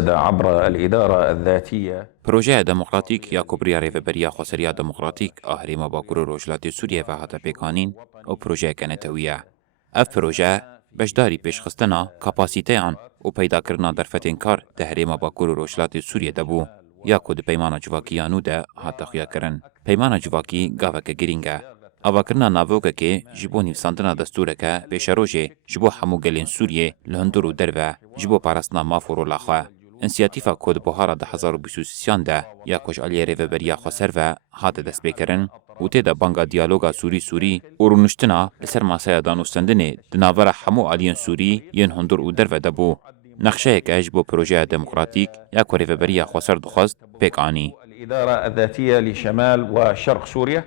عبر الإدارة الذاتية. پروژه دموکراتیک یا کبریا ریوبریا خسریا دموکراتیک آهریم باکور روشلاتی سوریه و حتی پیکانین او پروژه کنتویه. اف پروژه بشداری پیشخستنا کپاسیته آن و پیدا کردن درفتین کار دهریم باکور روشلاتی سوریه دبو یا کد پیمان جواکیانو ده حتی خیا کرن. پیمان جواکی گاوک گرینگه. آوا کرنا ناوگه که جبو نیفساندنا دستوره که پیشروژه جبو همو گلین سوریه لهندرو دروه جبو پارستنا مافورو لاخواه. انسیاتیفا کود بوهارا ده 2023 ده یا کش آلیه ریوبریا خسر و هات دست بکرن و تیدا بانگا دیالوگا سوری و رونشتنا لسر ماسایا دانوستندنه دناور همو آلیان سوری ین هندر و در و دبو نقشه که اجبو پروژه دموکراتیک یا که ریوبریا خسر دخواست پیک آنی. الإدارة الذاتية لشمال وشرق سوريا